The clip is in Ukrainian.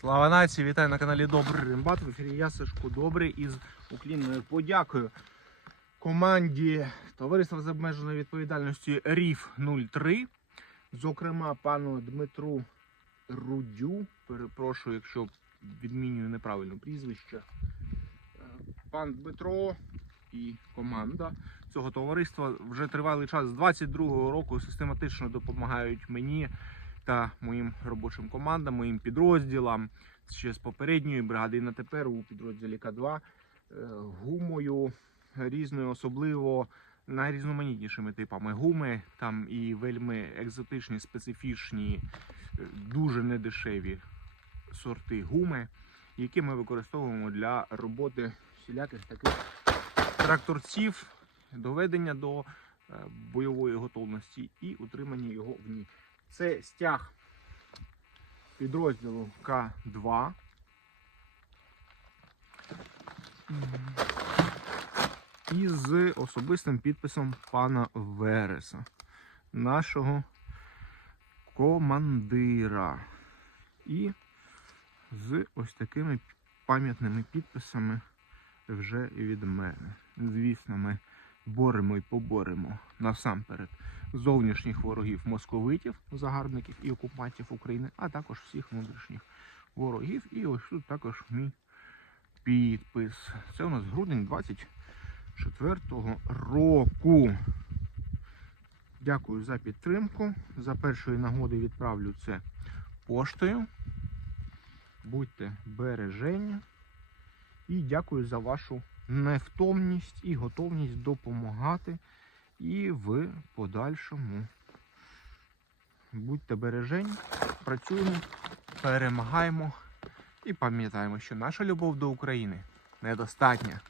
Слава нації, вітаю на каналі Добрий Римбат. В ефірі я Сашко Добрий із уклінною подякою команді Товариства з обмеженою відповідальністю РІФ 03. Зокрема, пану Дмитру Рудю. Перепрошую, якщо відмінюю неправильно прізвище. Е, Пан Дмитро і команда цього товариства вже тривалий час з 22-го року систематично допомагають мені та моїм робочим командам, моїм підрозділам ще з попередньої бригади на тепер у підрозділі К2 е, гумою різною, особливо найрізноманітнішими типами гуми. Там і вельми екзотичні, специфічні, е, дуже недешеві сорти гуми, які ми використовуємо для роботи всіляких таких тракторців, доведення до е, бойової готовності і утримання його в ній. Це стяг підрозділу К2. І з особистим підписом пана Вереса, нашого командира. І з ось такими пам'ятними підписами вже від мене. Звісно, ми боремо і поборемо насамперед зовнішніх ворогів московитів, загарбників і окупантів України, а також всіх внутрішніх ворогів. І ось тут також мій підпис. Це у нас грудень 24-го року. Дякую за підтримку. За першої нагоди відправлю це поштою. Будьте бережені. І дякую за вашу невтомність і готовність допомагати. І в подальшому будьте бережені, працюємо, перемагаємо і пам'ятаємо, що наша любов до України недостатня.